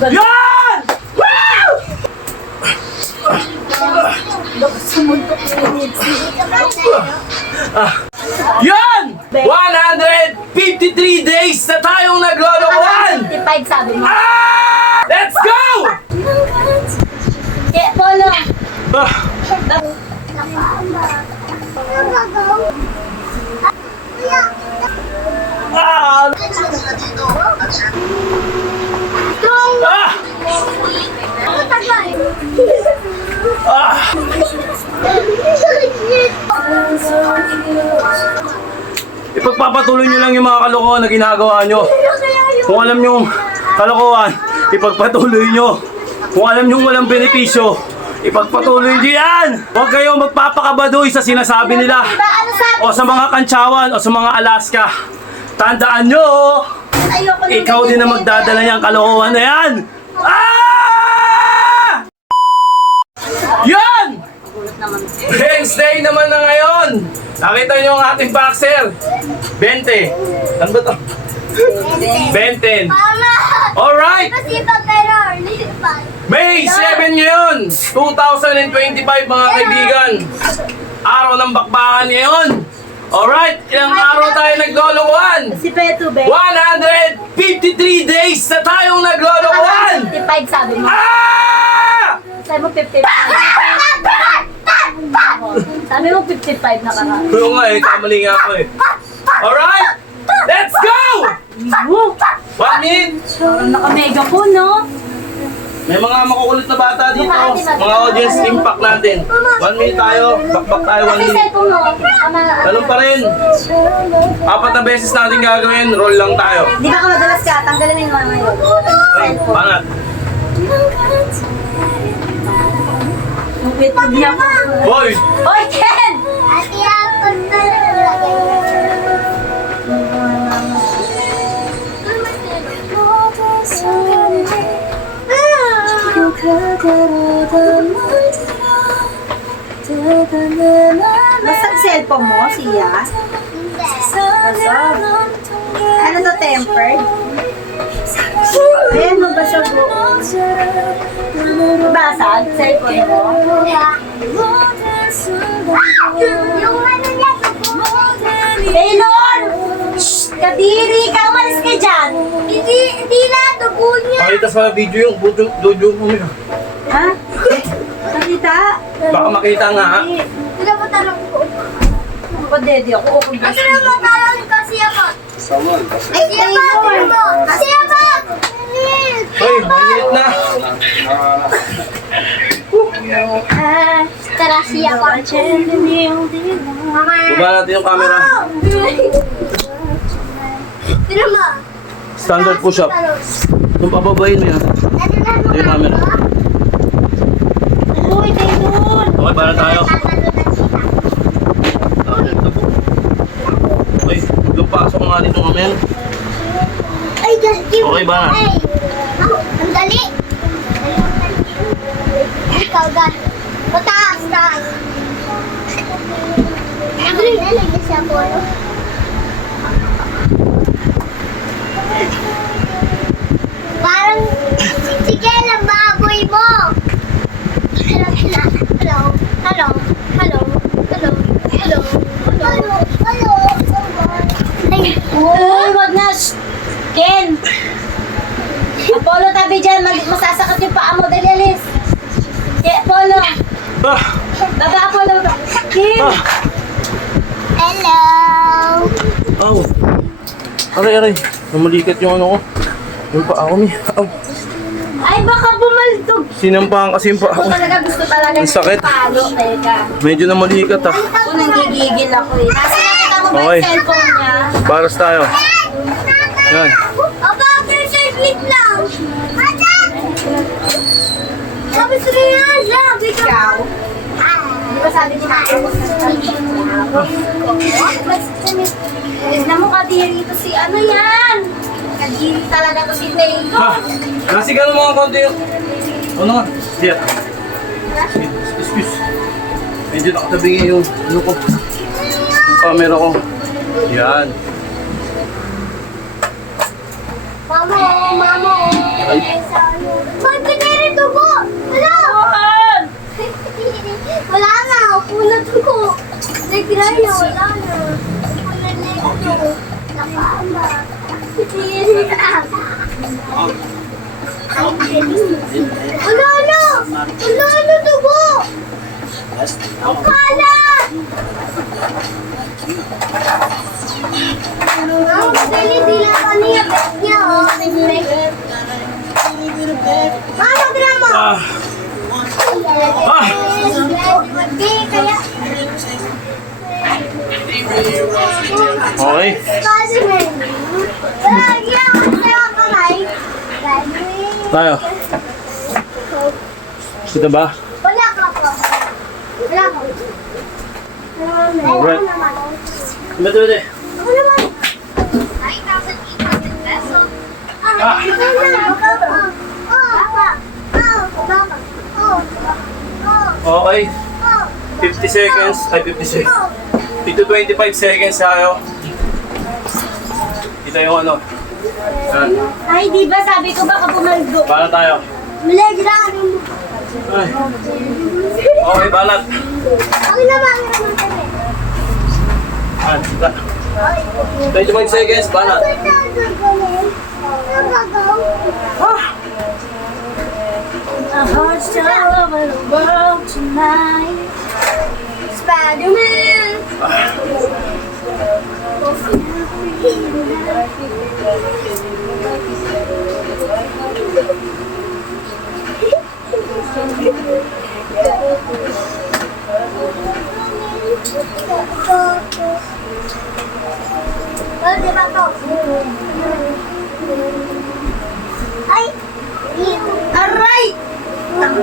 Yan! Yan! 153 days na tayong naglolokohan! 25 sabi mo. Let's go! Kaya, Polo. Ah! Ipagpapatuloy nyo lang yung mga kalokohan na ginagawa nyo. Kung alam nyo kalokohan, ipagpatuloy nyo. Kung alam nyo walang benepisyo, ipagpatuloy nyo yan! Huwag kayo magpapakabadoy sa sinasabi nila. O sa mga Kantsawan, o sa mga Alaska. Tandaan nyo, ikaw din na magdadala niyang kalokohan na yan! Yan! Wednesday naman na ngayon! Nakita niyo ang ating boxer. 20. Ano ba to? 20. Alright! May 7 ngayon! 2025 mga kaibigan. Araw ng bakbakan ngayon. Alright, ilang araw tayo naglolokohan? Si Peto, be. 153 days na tayong naglolokohan! 25 sabi mo. Sabi mo 55. Sabi mo 55 na karami. Oo nga eh, kamali nga ako eh. Alright, let's go! 1 minute. Naka-mega po, no? May mga makukulit na bata dito. Mga audience impact natin. 1 minute tayo, bakbak tayo 1 Kasi minute. cellphone mo. Ganun pa rin. 4 na beses natin gagawin, roll lang tayo. Di ba ka madalas ka? Tanggalin mo yung mga ngayon. Ay, banat. Wait, hindi ako. Boy! Oy, Ken! Basta cellphone mo, siya? Ano to, tempered? Ayan mo ba siya buo? Basag, cellphone mo? Taylor! Shhh! Kadiri ka! Umalis ka dyan! Hindi na! Dugo niya! Pakita sa video yung dojo mo nila. Ha? Nakita? Baka makita nga ha. Sila mo tanong ko. Ako, Daddy. Ako, ako. Kasi naman parang kasi ako. Ay, siya ba? Siya ba? Hoy, maliit na. Tara, siya ko. Baba natin yung camera. Tira mo. Standard push-up. Yung pababayin mo yan. Ito yung camera. Uy, Taylor! Okay, para tayo. Okay, yung pasok nga dito mamaya. Ay, galing. Okay ba? Ay, ang dali. Ikaw, galing. Pataas, taas. Ang galing siya po. Parang sige lang baboy mo. Hello, hello, hello, hello, hello, hello, hello, hello. Ay, Uy, wag na! Shh! Ken! Apollo, tabi dyan. Masasakit yung paa mo. Dali, alis. Apollo! Baba, Apollo. Ken! hello. Oh. Aray. Namalikat yung ano ko. Yung paa ko, mi. Aw. Ay, baka bumaldog. Sinampahan kasi yung paa ko. Ako talaga gusto talaga Ang sakit. palo. Teka. Medyo namalikat ah. Ako nanggigigil ako eh. Kasi nakita mo ba Okay. yung cellphone niya? Baras tayo. Yan. Aba, sir, wait lang. Sabi sa kanya, sabi ka. Ikaw. Di ba sabi niya Tignan mo kadiri ito si ano yan? Kadiri talaga to si Taylor. Nasigaw mo mga konti. Ano nga? Diyan. Excuse. Medyo nakatabingin yung ano ko. Yung camera ko. Yan. Mamo, mamo. Ba't piniri dugo? Wala! Wala na, upo na dugo. Nagraya, wala na. Upo na negro. Nakama. Piniri na. Wala na! Wala na dugo! Ang kalat! Ang dali, dila ka niya. Bet niya, oh. Mama, drama! Ah! Kaya... Okay. Spider-Man. Lagi ako sa kamay. Tayo. Ito ba? Wala ka po. Wala ka. Alright. Ba't? Ako naman. 9,800 pesos. Okay. 50 seconds. Ay, 50 seconds. Dito 25 seconds tayo. Ito yung ano. Yan. Ay, di ba sabi ko baka pumaldo? Balat tayo. Ay. Okay, balat. Ako naman. Yan. 25 seconds, balat. A heart still over the world tonight. Spider-Man. Oh, di ba to? Ay! Aray! Tama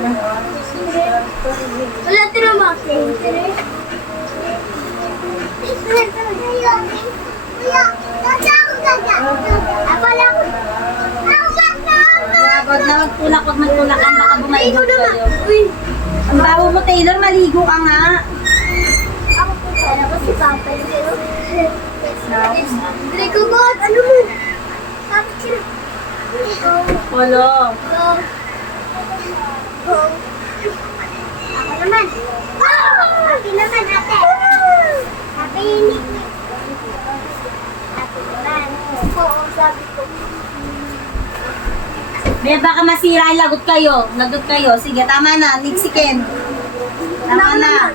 na. Wala tinama. Wag na magtulak-tulakan, baka bumaibot kayo. Ang baho mo, Taylor, maligo ka nga. Nagkabot, ano mo? Bakit sila? Polo. Ako naman. Ako naman, ate. Ate, hindi. Ate naman. Oo, sabi ko. May baka masira, lagot kayo. Lagot kayo. Sige, tama na. Niksikin. Tama na.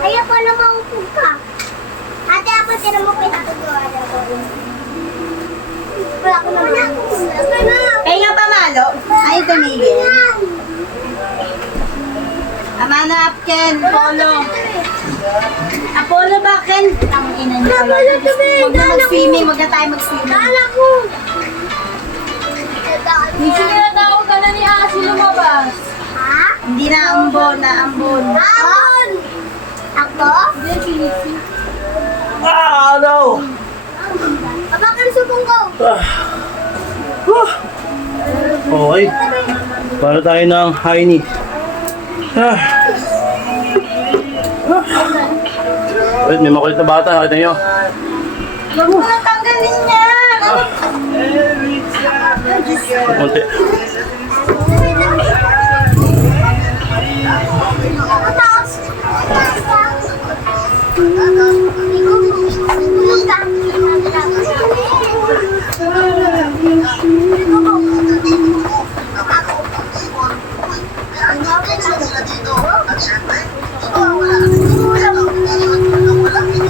Kaya pala maupog ka. Ate, ako tira mo pinatutuwa na ko. Wala ko naman. Kaya nga pamalo. Ay, tumigil. Tama na, Ken. Polo. Apollo ba, Ken? Ang ina niya. Huwag na mag-swimming. Huwag na tayo mag-swimming. Kala ko. Sige na tawag ka na ni Asi lumabas. Ha? Hindi na ambon, na ambon. Ambon! Ako? Ah, no! Abakan subong ko. Okay. Para tayo ng high knee. Wait, may makulit na bata. Nakita nyo? Huwag mo nang tanggalin niya. Kunti.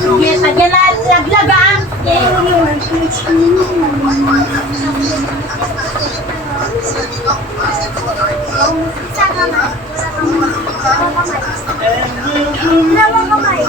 Sige, tagyan na laglag ah. Dalawang kamay.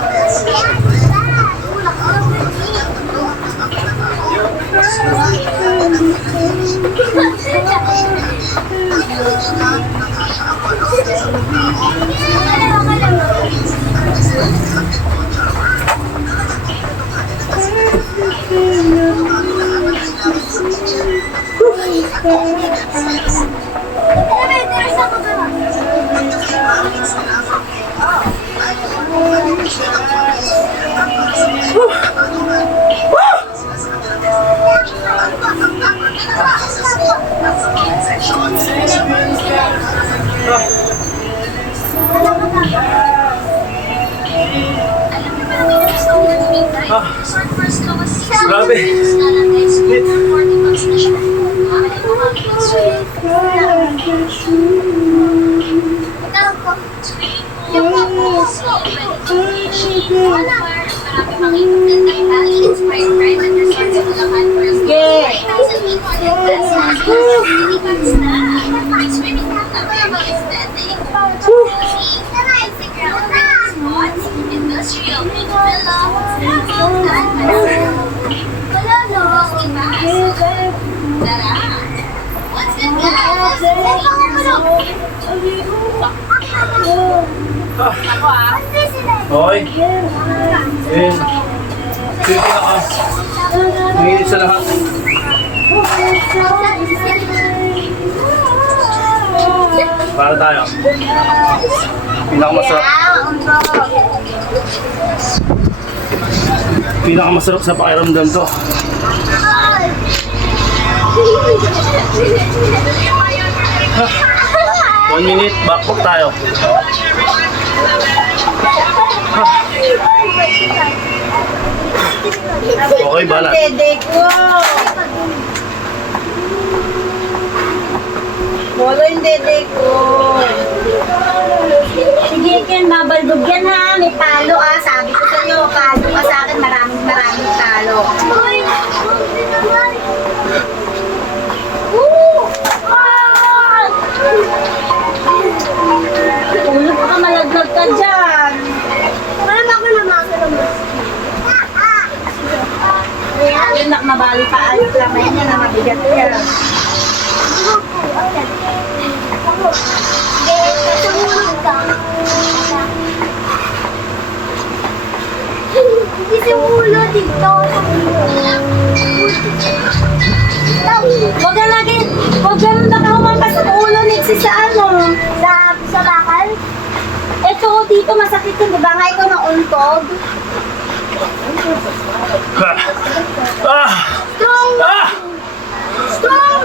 Ah, grabe. Wait. Okay. Then, sige ka. Nanginig sa lahat. Para tayo. Pinakamasarap. Pinakamasarap sa pakiramdam to. 1 minute, backpack tayo. Okay, balat. Dede ko. Bolo yung dede ko. Sige, Ken, mabalbog yan ha. May talo ah. Sabi ko sa'yo, palo ka sa akin. Maraming talo. Tulog ka, malaglag ka dyan. Parang ako namasa naman. Yun, mabali pa. Ayos lang yan na mabigat yan. Hindi sa ulo dito. Huwag ganun na ka humampas sa ulo, Nixie, sa ano? Sa bakal? Ito, dito masakit yun, di ba? Nga ikaw ng untog. Ah! Strong! Ah!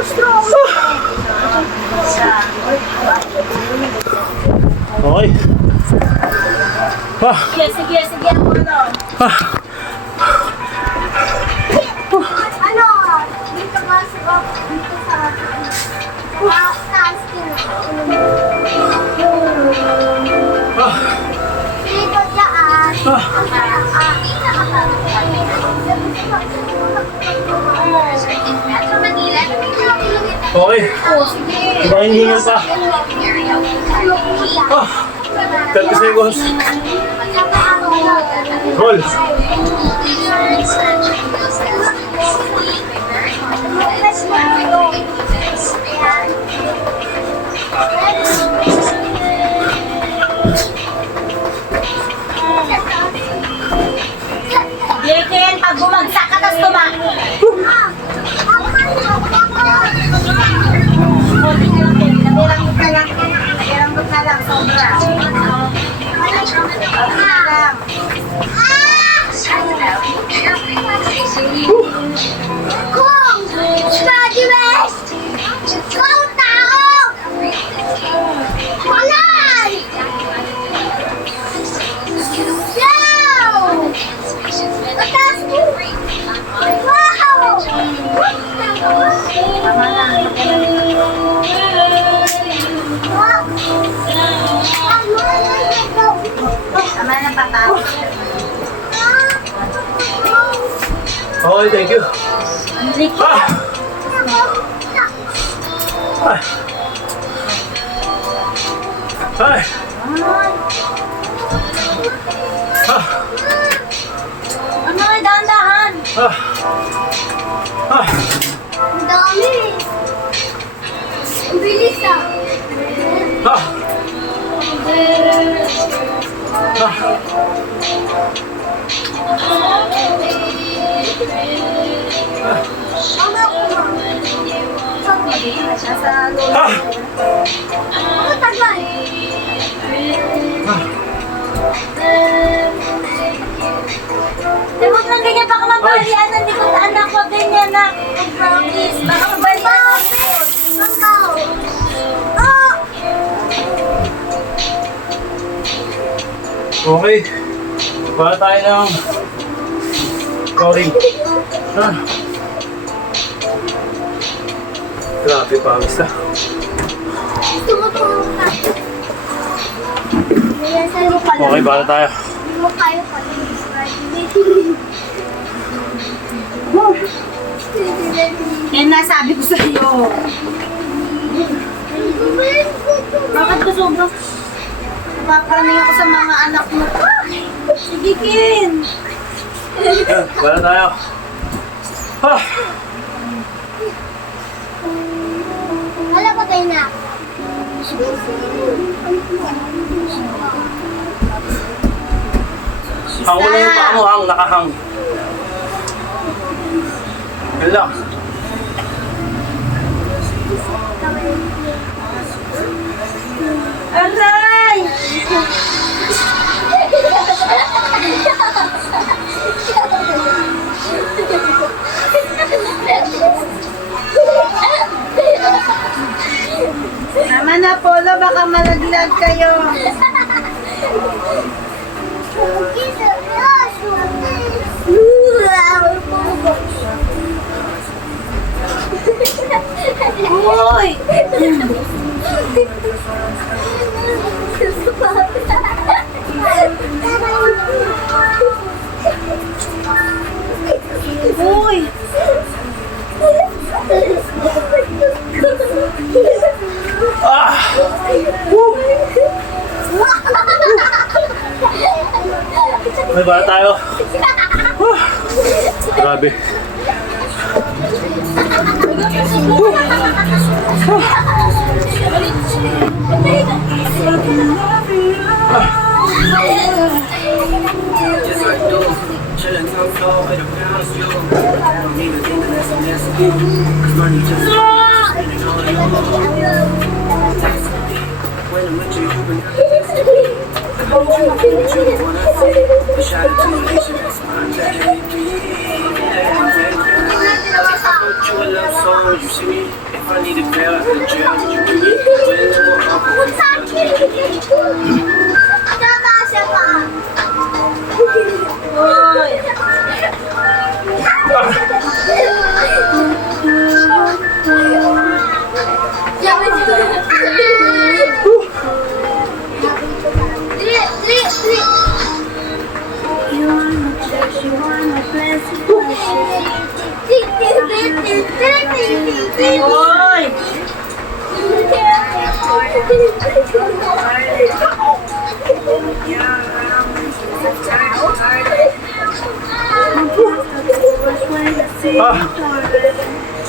Strong! Okay. Ah! Sige, ako ano. Ah! Ano? Dito nga sa dito sa taas din. Ah! Dito dyan. Ah! Okay. Diba hindi nga pa? Ah! 30 seconds. Roll. Ken, pag bumagsak ka, tas tumakbo. Nabiranggot na lang, sobra. Kung! Study West! Kung tao! Malay! Wow! Mataas mo! Wow! Tama lang. Tama lang, pataas. Okay, thank you. Ah! Ay! Ay! Ah! Ano, dahan-dahan. Ah! Ah! Ang dami! Ang bilis ah! Ah! Ah! Mama ko ma! Nasa lolo. Ah! Ang tagal! Eh, huwag lang ganyan, baka mabalian. Hindi ko na anak ko ganyan na. Promise, baka mabalian. Makaw! Oh! Okay. Para tayo ng Sorry. Ah. Grabe, pawis na. Tumutulong ka. Nilasan mo pala. Okay, para tayo. Hindi mo kayo pala yung Yan nasabi ko sa'yo. Bakit ko sobrang papraning ako sa mga anak mo? Sige, Ken. Ayan, para tayo. Ah! Wala pa tayo na. Hang mo lang yung paa mo, hang. Nakahang. Yan lang. Aray! Tama na, Polo. Baka malaglag kayo. Uy! Uy! Ah! Woo! May para tayo. Ah! Grabe. Yes, I do. Chillin' on floor with a brown shoe. I don't need a thing unless I'm nasty. Cause money just spending all you. When I'm with you, you bring out the best in me. I need you, what you wanna see. The shot of too that's my tragedy. Put you a love song, you see me. If I need a bail out of jail, would you give me? When I'm on Kakasya pa. Uy! Uy! Ah!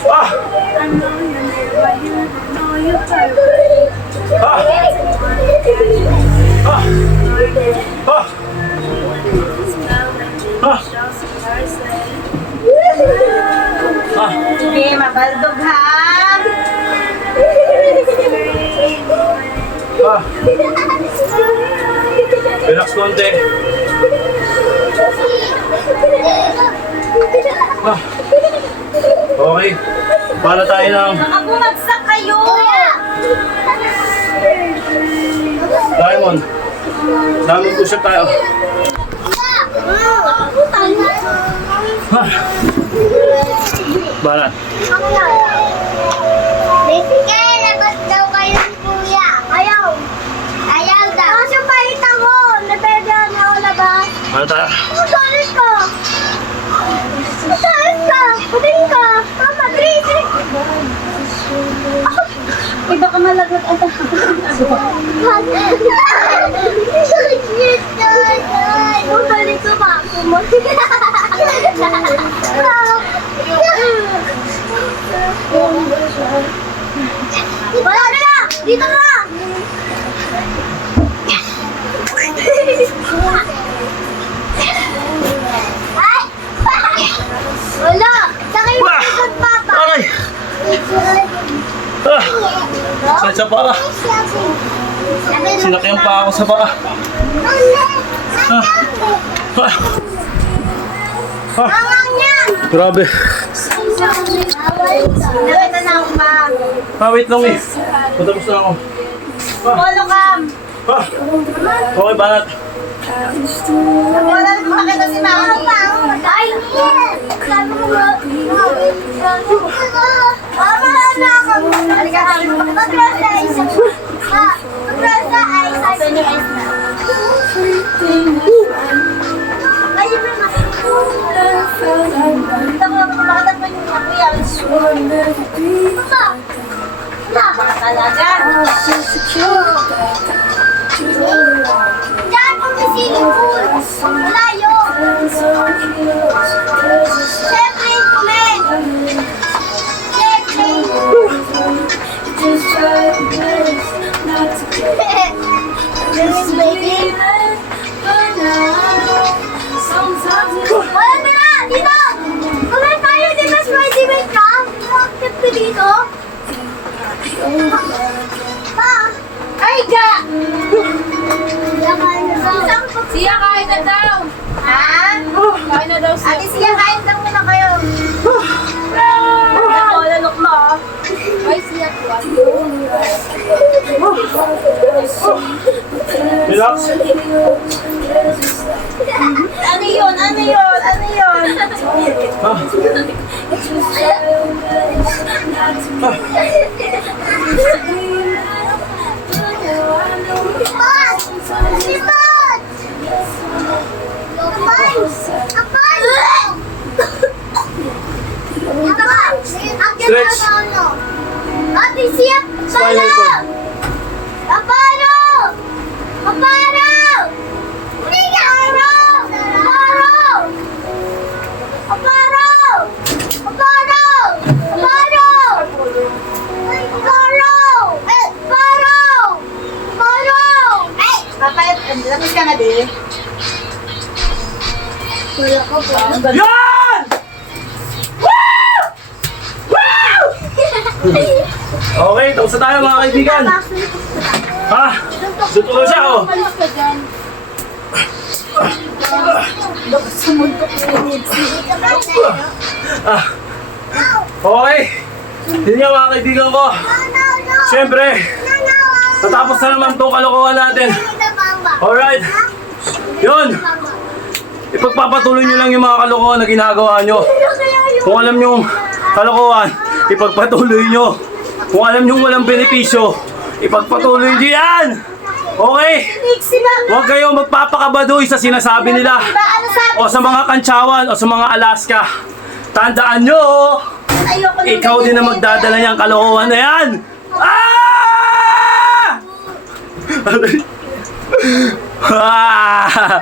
Ah! Ah! Ah! Ah! Ah! Ah! Sige, mabaldog ha! Ah! Relax konti. Ah! Okay. Para tayo ng Baka bumagsak kayo! Diamond. Diamond push-up tayo. Ah! Balat. Labas daw kayo ni Kuya. Ayaw. Ayaw daw. Kasi pahit ako. Napwede na ako labas. Para tayo. Masalit ka. Masalit ka. Patayin ka. Mama, dali. Uy, baka malaglag ang Balik ko pa ako mo. Wala na! Dito na! Ay! Wala! Sakay mo Wah! sa papa! Aray! Ah! Saan sa paa? Sinakyan pa ako sa paa. Ah! Ah! Ah! Angang yan! Grabe. Nakita na ako, ma'am. Ah, wait lang eh. Patapos na ako. Polo cam! Ah! Okay, banat. Wala na makakita si ma'am. Ay, yes! Ito mo, makatap mo yung kuya. Mga talaga. Diyan po may swimming pool. Malayo. Siyempre, kumain. This baby. Wala na na! Dito! Kumain tayo din na Spider-Man ka? Tip ko dito? Pa! Ay, ga! Siya, kain na daw. Ha? Kain na daw siya. Ate siya, kain lang muna kayo. Ako, lalok mo. Ay, siya. Relax. Ano yun? Ano yun? Ano yun? Ah. Bot! Si Bot! Apay! Apay! Stretch. Ate siya! Spinal Pala! cord. Aparo! Aparo! Liga! Aparo! Aparo! Aparo! Aparo! Aparo! Eh, Aparo! Aparo! Eh! Papa, lapis ka na din. Wala ko po. Yan! Woo! Woo! Okay, tapos na tayo mga kaibigan. Ha? Tutuloy siya, oh. Malis ka dyan. Sumundok yung Ah. Okay. Yun nga mga kaibigan ko. Siyempre, natapos na naman itong kalokohan natin. Alright. Yun. Ipagpapatuloy nyo lang yung mga kalokohan na ginagawa nyo. Kung alam nyo kalokohan, ipagpatuloy nyo. Kung alam nyo walang benepisyo, ipagpatuloy nyo yan. Okay? Huwag kayong magpapakabadoy sa sinasabi nila. Ano sabi? O sa mga Kantsawan o sa mga Alaska. Tandaan nyo, Ayoko nang ikaw din ganyan, ang magdadala Tita. niyang kalokohan na yan. Ah! Ah!